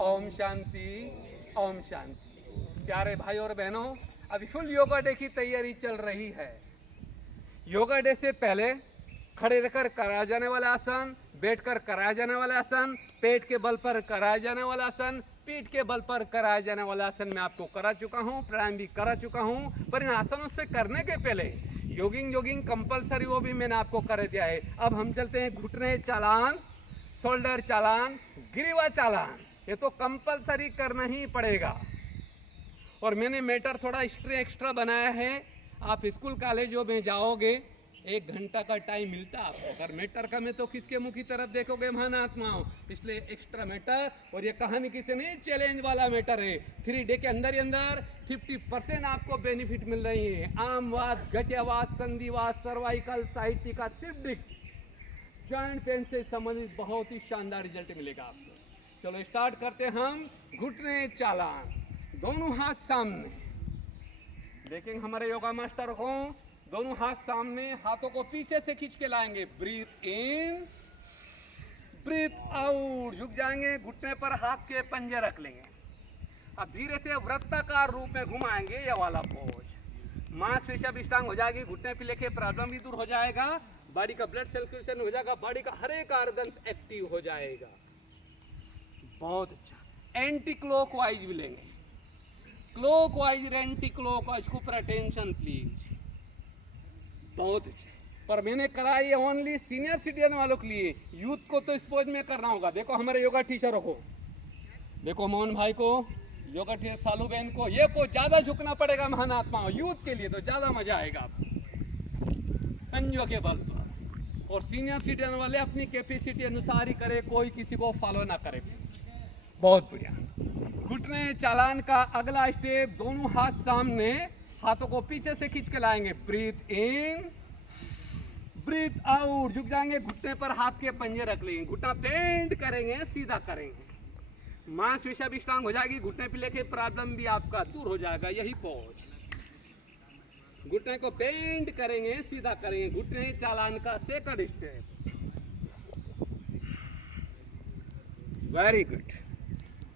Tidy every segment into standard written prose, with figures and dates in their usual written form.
ओम शांति, ओम शांति। प्यारे भाई और बहनों, अभी फुल योगा डे की तैयारी चल रही है। योगा डे से पहले खड़े रहकर कराया जाने वाला आसन, बैठकर कराया जाने वाला आसन, पेट के बल पर कराया जाने वाला आसन, पीठ के बल पर कराया जाने वाला आसन मैं आपको करा चुका हूँ, प्राणायाम भी करा चुका हूँ। पर इन आसनों से करने के पहले योगिंग कंपलसरी वो भी मैंने आपको कर दिया है। अब हम चलते हैं घुटने चालान, शोल्डर चालान, ग्रीवा चालान। ये तो कंपलसरी करना ही पड़ेगा। और मैंने मैटर थोड़ा एक्स्ट्रा बनाया है। आप स्कूल कॉलेजों में जाओगे, 1 घंटा का टाइम मिलता है आपको। अगर मैटर का में तो किसके मुंह की तरफ देखोगे महानात्माओं, इसलिए एक्स्ट्रा मैटर। और ये कहानी किसी नहीं, चैलेंज वाला मैटर है। 3 डे के अंदर ही अंदर 50% आपको बेनिफिट मिल रही है। आमवाद, गठियावाद, संधिवाद, cervical, sciatica, slip disc, joint pain से संबंधित बहुत ही शानदार रिजल्ट मिलेगा आपको। चलो स्टार्ट करते हैं हम। घुटने चालान, दोनों हाथ सामने। देखेंगे हमारे योगा मास्टर को, दोनों हाथ सामने, हाथों को पीछे से खींच के लाएंगे। ब्रीथ इन, ब्रीथ आउट। झुक जाएंगे, घुटने पर हाथ के पंजे रख लेंगे। अब धीरे से वृत्ताकार रूप में घुमाएंगे, ये वाला पोज। मांसपेशियां भी स्ट्रांग हो जाएगी, घुटने पे लेके प्रॉब्लम भी दूर हो जाएगा, बॉडी का ब्लड सर्कुलेशन हो जाएगा, बॉडी का हर एक ऑर्गन्स एक्टिव हो जाएगा। बहुत अच्छा। एंटी क्लॉकवाइज भी लेंगे, क्लॉकवाइज, एंटी क्लॉकवाइज को अटेंशन प्लीज। बहुत अच्छा। पर मैंने कराई है ओनली सीनियर सिटीजन वालों के लिए, यूथ को तो स्पोज में करना होगा। देखो हमारे योगा टीचरों को, देखो मोहन भाई को, योगा टीचर सालू बहन को, ये पोज ज्यादा झुकना पड़ेगा महानात्माओं। यूथ के लिए तो ज्यादा मजा आएगा आपको, पंजों के बल पर। और सीनियर सिटीजन वाले अपनी कैपेसिटी अनुसार ही करे, कोई किसी को फॉलो ना करे। बहुत बढ़िया। घुटने चालान का अगला स्टेप, दोनों हाथ सामने, हाथों को पीछे से खींच के लाएंगे। ब्रीथ इन, ब्रीथ आउट। झुक जाएंगे, घुटने पर हाथ के पंजे रख लेंगे, घुटना बेंड करेंगे, सीधा करेंगे। मांसपेशियां भी स्ट्रांग हो जाएगी, घुटने पे लेके प्रॉब्लम भी आपका दूर हो जाएगा। यही पोज, घुटने को बेंड करेंगे, सीधा करेंगे। घुटने चालान का सेकंड स्टेप। वेरी गुड,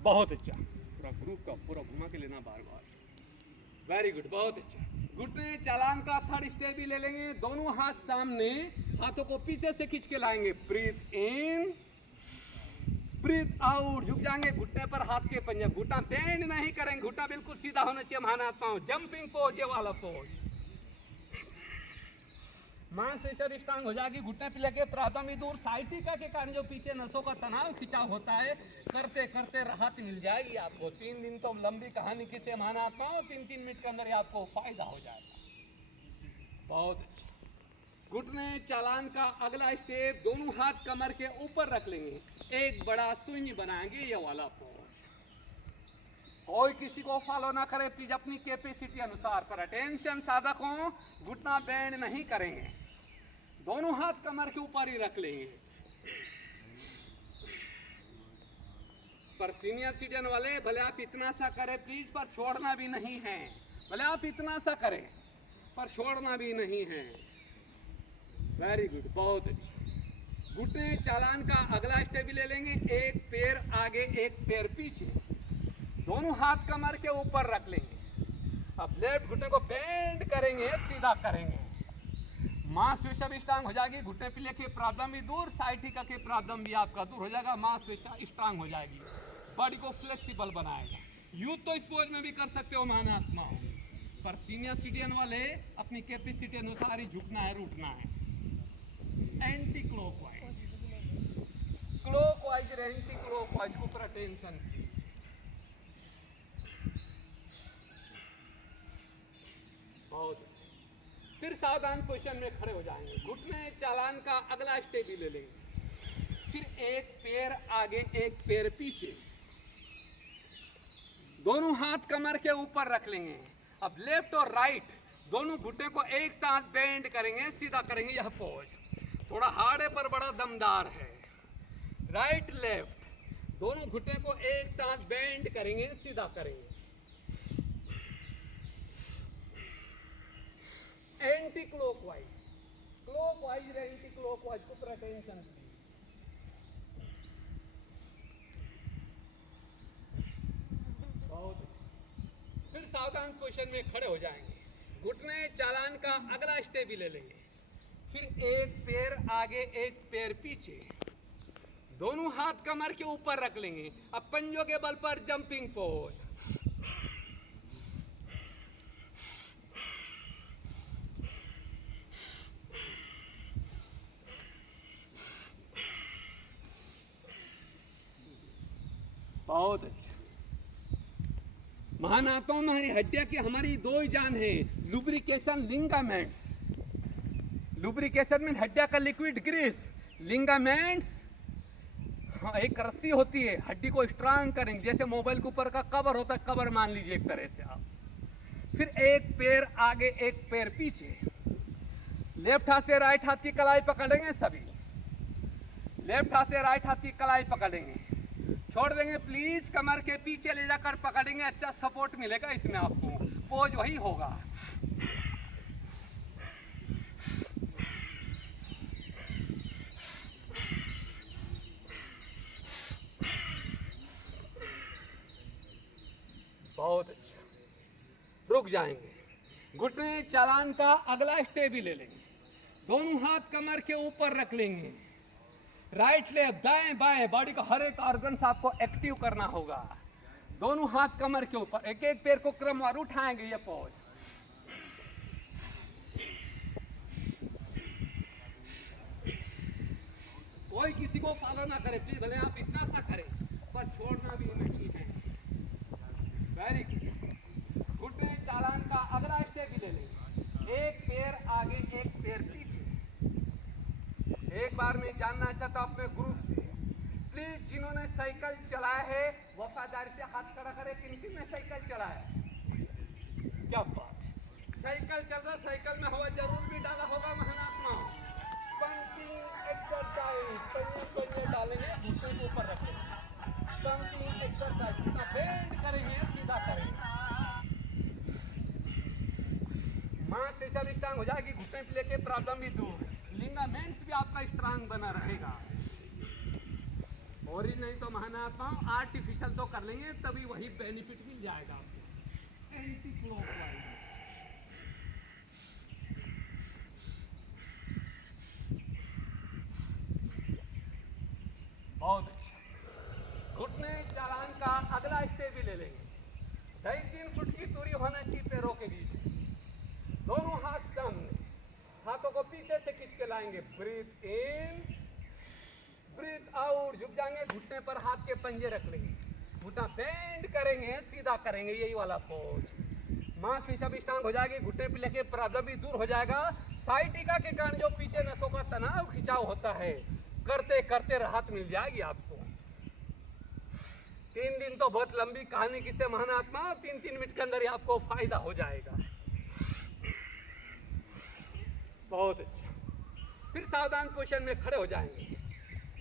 बहुत अच्छा। पूरा ग्रुप का पूरा घुमा के लेना बार बार। वेरी गुड, बहुत अच्छा। घुटने चालान का थर्ड स्टेप भी ले लेंगे, दोनों हाथ सामने, हाथों को पीछे से खींच के लाएंगे। ब्रीथ इन, ब्रीथ आउट। झुक जाएंगे, घुटने पर हाथ के पंजे, घुटना बेंड नहीं करेंगे, घुटना बिल्कुल सीधा होना चाहिए महानात्माओं। जंपिंग पोज, ये वाला पोज। मांसपेशियां स्ट्रांग हो जाएगी, घुटने पे लेके प्रॉब्लम भी दूर। साइटिका के कारण जो पीछे नसों का तनाव खिंचाव होता है, करते करते राहत मिल जाएगी आपको। 3 दिन तो लंबी कहानी किसे महानात्माओं, 3-3 मिनट के अंदर ही आपको फायदा हो जाएगा। बहुत अच्छा। घुटने चालान का अगला स्टेप, दोनों हाथ कमर के ऊपर रख लेंगे, एक बड़ा स्विंग बनाएंगे, ये वाला पोज। कोई किसी को फॉलो ना करे प्लीज, अपनी कैपेसिटी अनुसार। पर अटेंशन साधक हो, घुटना बेंड नहीं करेंगे, दोनों हाथ कमर के ऊपर ही रख लेंगे। पर सीनियर सिटीजन वाले, भले आप इतना सा करें प्लीज, पर छोड़ना भी नहीं है। भले आप इतना सा करें, पर छोड़ना भी नहीं है। वेरी गुड, बहुत अच्छा। घुटने चालान का अगला स्टेप भी ले लेंगे, एक पैर आगे, एक पैर पीछे, दोनों हाथ कमर के ऊपर रख लेंगे। अब लेफ्ट घुटने को बेंड करेंगे, सीधा करेंगे। मांसपेशियां भी स्ट्रांग हो जाएगी, घुटने पे लेके प्रॉब्लम भी दूर, साइटिका के प्रॉब्लम भी आपका दूर हो जाएगा। मांसपेशियां स्ट्रांग हो जाएगी, बॉडी को फ्लेक्सिबल बनाएगा। यूथ तो इस पोज में भी कर सकते हो महानात्माओं, पर सीनियर सिटीजन वाले अपनी कैपेसिटी अनुसार ही झुकना है, रूठना है। Anti clockwise, clockwise, anti clockwise को पर अटेंशन। बहुत अच्छा। फिर सावधान पोजीशन में खड़े हो जाएंगे, घुटने चालान का अगला स्टेप भी ले लेंगे। फिर एक पैर आगे, एक पैर पीछे, दोनों हाथ कमर के ऊपर रख लेंगे। अब लेफ्ट और राइट दोनों घुटने को एक साथ बेंड करेंगे, सीधा करेंगे। यह पोज थोड़ा हार्ड है पर बड़ा दमदार है। राइट लेफ्ट दोनों घुटने को एक साथ बेंड करेंगे, सीधा करेंगे। Anti clockwise, clockwise, anti clockwise को अटेंशन। सावधान पोजीशन में खड़े हो जाएंगे, घुटने चालान का अगला स्टेप भी ले लेंगे। फिर एक पैर आगे एक पैर पीछे, दोनों हाथ कमर के ऊपर रख लेंगे। अब पंजों के बल पर जंपिंग पोज। बहुत अच्छा। महान आत्माओं में हमारी हड्डियां की हमारी दो ही जान है, लुब्रिकेशन, लिंगामेंट्स। लुब्रिकेशन में हड्डियां का लिक्विड ग्रीस, लिंगामेंट्स हाँ एक रस्सी होती है, हड्डी को स्ट्रांग करेंगे, जैसे मोबाइल के ऊपर का कवर होता है, कवर मान लीजिए एक तरह से आप। फिर एक पैर आगे एक पैर पीछे, लेफ्ट हाथ से राइट हाथ की कलाई पकड़ेंगे सभी, लेफ्ट हाथ से राइट हाथ की कलाई पकड़ेंगे, छोड़ देंगे प्लीज, कमर के पीछे ले जाकर पकड़ेंगे, अच्छा सपोर्ट मिलेगा इसमें आपको, पोज वही होगा। बहुत अच्छा, रुक जाएंगे, घुटने चालान का अगला स्टेप भी ले लेंगे, दोनों हाथ कमर के ऊपर रख लेंगे, राइट लेफ्ट दाएं बाएं, बॉडी का हर एक ऑर्गन्स आपको एक्टिव करना होगा। दोनों हाथ कमर के ऊपर, एक एक पैर को क्रमवार उठाएंगे, ये पोज। कोई किसी को फॉलो ना करे प्लीज, भले आप इतना सा करें पर छोड़ना भी नहीं है। Very good. घुटने चालान का अगला स्टेप भी ले लेंगे, एक पैर आगे एक पैर पीछे। एक बार मैं जानना चाहता हूं अपने ग्रुप से, प्लीज जिन्होंने साइकिल चलाया है वफादारी से हाथ खड़ा करें, किन किन ने साइकिल चलाया? क्या बात है, साइकिल चल रहा, साइकिल में हवा जरूर भी डाला होगा महात्मा। पंपिंग एक्सरसाइज, पहिए डालेंगे, घुटने के ऊपर रखेंगे, पंपिंग एक्सरसाइज, इतना बेंड करेंगे, सीधा करेंगे, मांसपेशियां स्ट्रांग हो जाएगी, घुटने पे लेके प्रॉब्लम भी दूर, लिगामेंट्स भी आपका स्ट्रांग बना रहेगा। और ही नहीं तो महात्मा आर्टिफिशियल तो कर लेंगे, तभी वही बेनिफिट मिल जाएगा आपको। एंटी क्लॉकवाइज, बहुत अच्छा। घुटने चालान का अगला स्टेप भी ले लेंगे, 2.5-3 फुट की दूरी होना चाहिए पैरों के बीच, दोनों हाथ सामने, हाथों को पीछे से खींच के लाएंगे, ब्रीथ इन ब्रीथ आउट, झुक जाएंगे, घुटने पर हाथ के पंजे रख लेंगे, घुटना बेंड करेंगे, सीधा करेंगे, यही वाला पोज। मांसपेशियां भी स्ट्रांग हो जाएगी, घुटने पे लेके प्रॉब्लम भी दूर हो जाएगा। साइटिका के कारण जो पीछे नसों का तनाव खिंचाव होता है, करते करते राहत मिल जाएगी आपको। 3 दिन तो बहुत लंबी कहानी, किससे महात्मा 3-3 मिनट के अंदर ही आपको फायदा हो जाएगा। बहुत अच्छा। फिर सावधान पोजीशन में खड़े हो जाएंगे,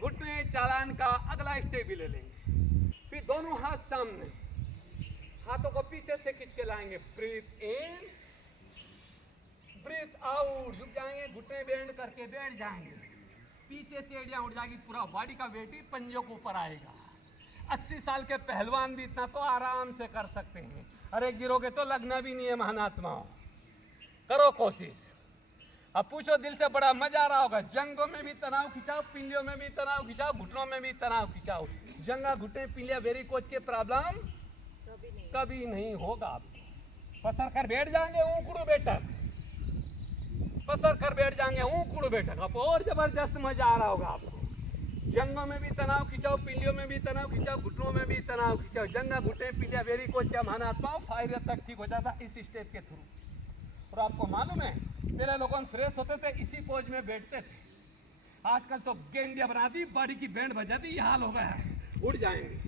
घुटने चालान का अगला स्टेप भी ले लेंगे, फिर दोनों हाथ सामने, हाथों को पीछे से खींच के लाएंगे, ब्रीथ इन ब्रीथ आउट, झुक जाएंगे, घुटने बेंड करके बैठ जाएंगे, पीछे से एड़ियां उठ जाएगी, पूरा बॉडी का वेट ही पंजों के ऊपर आएगा। 80 साल के पहलवान भी इतना तो आराम से कर सकते हैं, अरे गिरोगे तो लगना भी नहीं है महात्माओं, करो कोशिश। अब पूछो, दिल से बड़ा मजा आ रहा होगा, जंगों में भी तनाव खिंचाओ, पिंडियों में भी तनाव खिंचाओ, घुटनों में भी तनाव खिंचाओ, जंगा घुटने पिंडिया वेरिकोज के प्रॉब्लम कभी नहीं होगा। आपको पसर कर बैठ जाएंगे, ऊकड़ू बैठक, पसर कर बैठ जाएंगे, ऊकड़ू बैठक, आप और जबरदस्त मजा आ रहा होगा आपको। जंगों में भी तनाव खिंचाओ, पिंडियों में भी तनाव खिंचाओ, घुटनों में भी तनाव खिंचाओ, जंगा घुटने पिंडिया वेरिकोज का महात्मा फायदे तक ठीक हो जाता इस स्टेप के थ्रू। और आपको मालूम है, पहले लोगों फ्रेश होते थे इसी पोज में बैठते थे, आजकल तो गेंडिया बना दी, बॉडी की बैंड बजा दी, ये हाल हो गया है, उठ जाएंगे।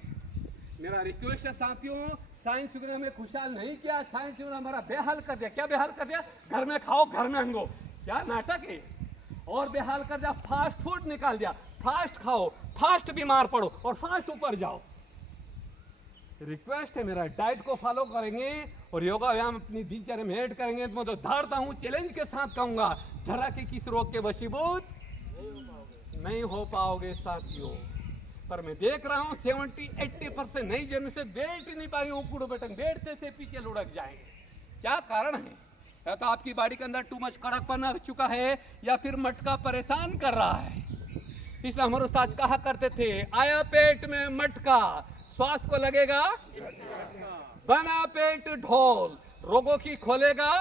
मेरा रिक्वेस्ट है साथियों, साइंस ने हमें खुशहाल नहीं किया, साइंस ने हमारा बेहाल कर दिया। क्या बेहाल कर दिया? घर में खाओ घर में हंगो, क्या नाटक है। और बेहाल कर दिया, फास्ट फूड निकाल दिया, फास्ट खाओ, फास्ट बीमार पड़ो और फास्ट ऊपर जाओ। रिक्वेस्ट है मेरा, डाइट को फॉलो करेंगे और योगा व्यायाम अपनी दिनचर्या में ऐड करेंगे तो मैं तो धारता हूँ, चैलेंज के साथ कहूंगा, धरा के किस रोग के वशीभूत नहीं हो पाओगे साथियों। पर मैं देख रहा हूँ 70-80% नई जनरेशन बैठ ही नहीं पाएंगे, ऊपर बैठेंगे, बैठते से पीछे लुढ़क जाएंगे। क्या कारण है? या तो आपकी बॉडी के अंदर टू मच कड़कपन आ चुका है या फिर मटका परेशान कर रहा है। इसलिए हमारे उस्ताद कहा करते थे, आया पेट में मटका स्वास्थ्य को लगेगा, बना पेट ढोल रोगों की खोलेगा,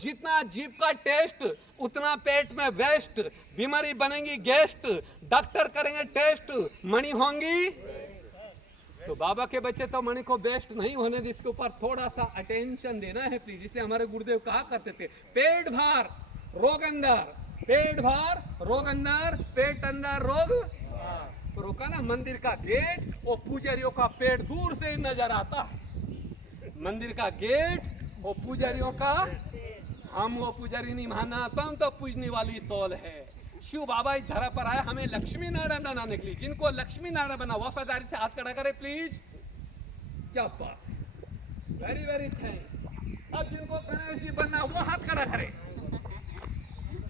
जितना जीभ का टेस्ट उतना पेट में वेस्ट, बीमारी बनेगी गेस्ट, डॉक्टर करेंगे टेस्ट, मणि होंगी। तो बाबा के बच्चे तो मणि को बेस्ट नहीं होने दे, इसके ऊपर थोड़ा सा अटेंशन देना है प्लीज। इसलिए हमारे गुरुदेव कहा करते थे, पेट भार रोग अंदर, पेट भार रोग अंदर, पेट अंदर रोग। तो रोका ना मंदिर का गेट, वो पुजारियों का पेट दूर से ही नजर आता है। मंदिर का गेट वो पुजारियों का, हम वो पुजारी नहीं माना, हम तो पूजने वाली सोल है। शिव बाबा इस धरा पर आया हमें लक्ष्मी नारायण बनाने के लिए। जिनको लक्ष्मी नारायण बना वफादारी से हाथ खड़ा करे प्लीज। क्या बात, वेरी वेरी थैंक्स। अब जिनको गणेश जी बनना वो हाथ खड़ा करे।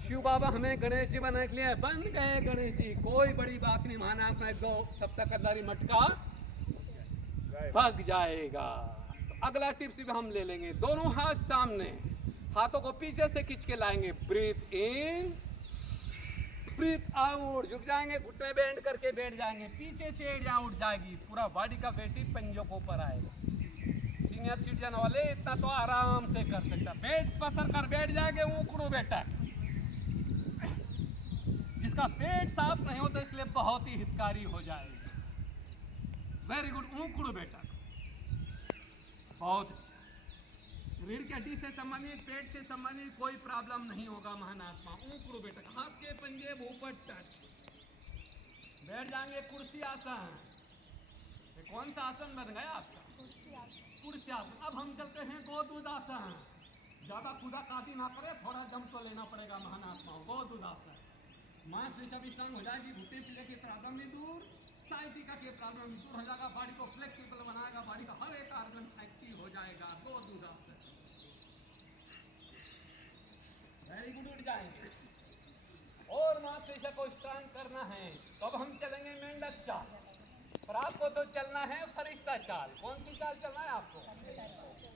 शिव बाबा हमें गणेश जी बनाने के लिए बन गए गणेश जी, कोई बड़ी बात नहीं माना, अपना 2 सप्ताह कदारी मटका भाग जाएगा। अगला टिप्स भी हम ले लेंगे, दोनों हाथ सामने, हाथों को पीछे से खींच के लाएंगे, ब्रीथ इन ब्रीथ आउट, झुक जाएंगे, घुटने बेंड करके बैठ जाएंगे, पीछे से एड़ियां उठ जाएगी, पूरा बॉडी का वेट ही पंजों को ऊपर आएगा। सीनियर सिटीजन वाले इतना तो आराम से कर सकता, पेट पसर कर बैठ जाएंगे, ऊकड़ू बेटा। जिसका पेट साफ नहीं होता इसलिए बहुत ही हितकारी हो जाएगा। वेरी गुड, ऊकड़ू बेटा, बहुत अच्छा। रीढ़ की हड्डी से संबंधित, पेट से संबंधित कोई प्रॉब्लम नहीं होगा महानात्मा। ऊपरू बेटा, हाथ के पंजे ऊपर टच, बैठ जाएंगे कुर्सी आसन। कौन सा आसन बन गया आपका? कुर्सी आसन। अब हम चलते हैं गोदूध आसन। ज्यादा खुदा काटी ना पड़े, थोड़ा दम तो लेना पड़ेगा महानात्मा। गोदूध आसन, मांस सब स्ट्रांग हो जाएगी, घुटने पीले की प्रॉब्लम भी दूर, साइटिका के प्रॉब्लम भी दूर हो जाएगा, बॉडी को फ्लेक्सिबल बनाएगा, बॉडी का हर एक ऑर्गन एक्टिव हो जाएगा। गोदूध आसन, वेरी गुड, उठ जाएंगे। और मांसपेशियों को स्ट्रांग करना है तो अब हम चलेंगे मेंढक चाल। पर आपको तो चलना है फरिश्ता चाल। कौन सी चाल चलना है आपको?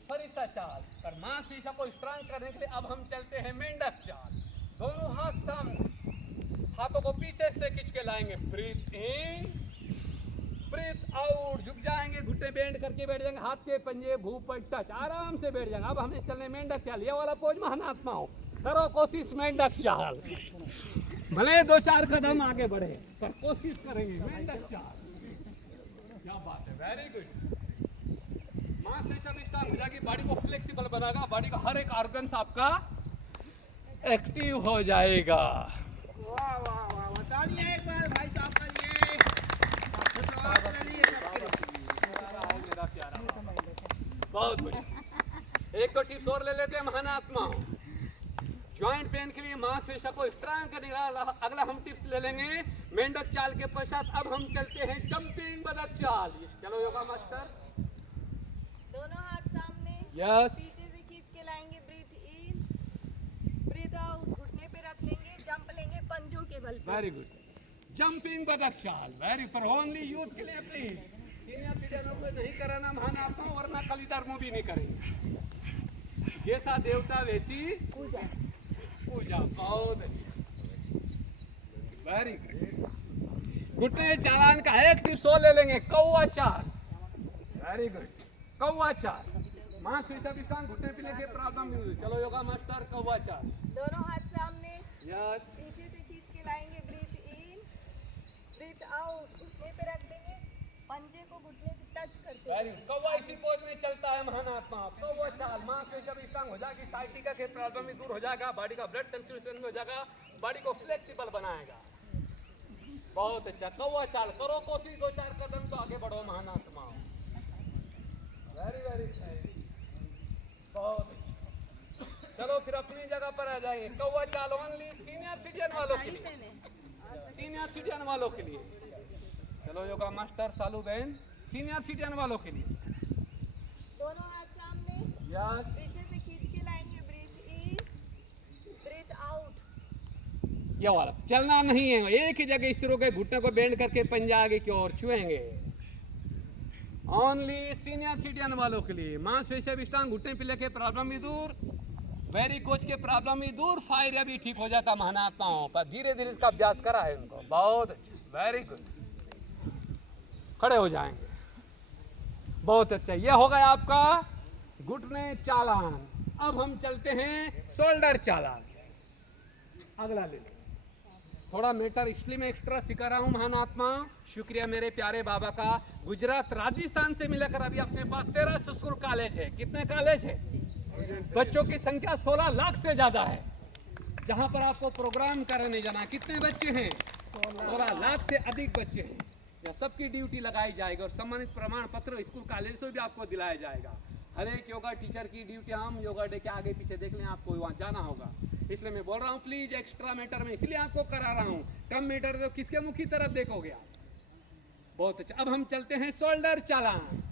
फरिश्ता चाल। पर मांसपेशियों को स्ट्रांग करने के लिए अब हम चलते हैं मेंढक चाल। दोनों हाथ सामने, हाथों को पीछे से खींच के लाएंगे, ब्रीथ इन ब्रीथ आउट, झुक जाएंगे, घुटने बेंड करके बैठ जाएंगे, हाथ के पंजे भू पर टच, आराम से बैठ जाएंगे। अब हमें चलने मेंढक चाल, ये वाला पोज महानात्मा हो, करो कोशिश मेंढक चाल। भले 2-4 कदम आगे बढ़े पर कोशिश करेंगे मेंढक चाल। क्या बात है, वेरी गुड। मांसपेशियां भी स्ट्रांग हो जाएगी, बॉडी को फ्लेक्सिबल बनाएगा, बॉडी का हर एक ऑर्गन आपका एक्टिव हो जाएगा। वाह वाह वाह, बताइए एक बार भाई साहब का ये मेरा प्यारा, बहुत बढ़िया। एक तो टिप्स और ले लेते हैं महानात्मा। ज्वाइंट पेन के लिए मांसपेशियों को स्ट्रांग करने का अगला हम टिप्स ले लेंगे मेंढक चाल के पश्चात। अब हम चलते हैं जंपिंग बदक चाल। चलो योगा मास्टर, दोनों हाथ सामने, यस, पीछे से खींच के लाएंगे, ब्रीथ इन ब्रीथ आउट, घुटने पे रख लेंगे, जंप लेंगे पंजों के बल पे। वेरी गुड, जंपिंग बदक चाल, वेरी, पर ओनली यूथ के लिए प्लीज। सीनियर सिटीजनों को नहीं कराना महानात्मा, वरना कलीदार मूवी नहीं करेंगे। जैसा देवता वैसी पूजा, बहुत वेरी गुड। घुटने चालान का एक टिप्स और ले लेंगे, कौवा चाल, वेरी गुड, कौवा चाल। मांसपेशियां भी स्ट्रांग, घुटने पीले के प्रॉब्लम भी हुई। चलो योगा मास्टर, कौवा चाल, दोनों हाथ सामने, यस, पीछे से खींच के लाएंगे, ब्रीथ इन ब्रीथ आउट, घुटने पे रख देंगे, पंजे को घुटने से टच करते वेरी गुड। कौवा इसी पोज में चलता है महानात्मा। कौवा चाल, मांसपेशियां भी स्ट्रांग हो जाएगी, साइटिका के प्रॉब्लम भी दूर हो जाएगा, बॉडी का ब्लड सर्कुलेशन हो जाएगा, बॉडी को फ्लेक्सिबल बनाएगा। बहुत अच्छा, कौवा चाल करो कोशिश, 2-4 कदम तो आगे बढ़ो महानात्मा। वेरी वेरी बहुत अच्छा। चलो फिर अपनी जगह पर आ जाइए। कौवा चाल ओनली सीनियर सिटीजन वालों के लिए, सीनियर सिटीजन वालों के लिए। चलो योगा मास्टर सालू बहन, सीनियर सिटीजन वालों के लिए, दोनों हाथ सामने, यस, पीछे से खींच के लाएंगे, ब्रीथ इन ब्रीथ आउट। ये वाला चलना नहीं है, एक ही जगह स्थिर होकर घुटने को बेंड करके पंजा आगे की ओर छुएंगे। ओनली सीनियर सिटीजन वालों के लिए। मांसपेशियां विष्टांग घुटने पिले के प्रॉब्लम भी दूर, वेरिकोज के प्रॉब्लम भी दूर, फायरिया भी ठीक हो जाता महानात्माओं पर। धीरे धीरे इसका अभ्यास करा है उनको। बहुत अच्छा, वेरी गुड। खड़े हो जाएंगे। बहुत अच्छा, ये हो गया आपका घुटने चालान। अब हम चलते हैं शोल्डर चालान। अगला ले लो। थोड़ा मैटर इसलिए मैं एक्स्ट्रा सिखा रहा हूँ महानात्मा, शुक्रिया मेरे प्यारे बाबा का। गुजरात राजस्थान से मिलकर अभी अपने पास 13 स्कूल कॉलेज है। कितने कॉलेज है? बच्चों की संख्या 16 लाख से ज्यादा है। जहां पर आपको प्रोग्राम कराने जाना, कितने बच्चे हैं? 16 लाख से अधिक बच्चे हैं। यह सबकी ड्यूटी लगाई जाएगी और सम्मानित प्रमाण पत्र स्कूल कॉलेज से भी आपको दिलाया जाएगा। हर एक योगा टीचर की ड्यूटी, हम योगा डे के आगे पीछे देख लें, आपको वहाँ जाना होगा। इसलिए मैं बोल रहा हूँ प्लीज एक्स्ट्रा मैटर में इसलिए आपको करा रहा हूँ। कम मैटर तो किसके मुख की तरफ देखोगे आप। बहुत अच्छा, अब हम चलते हैं शोल्डर चालान।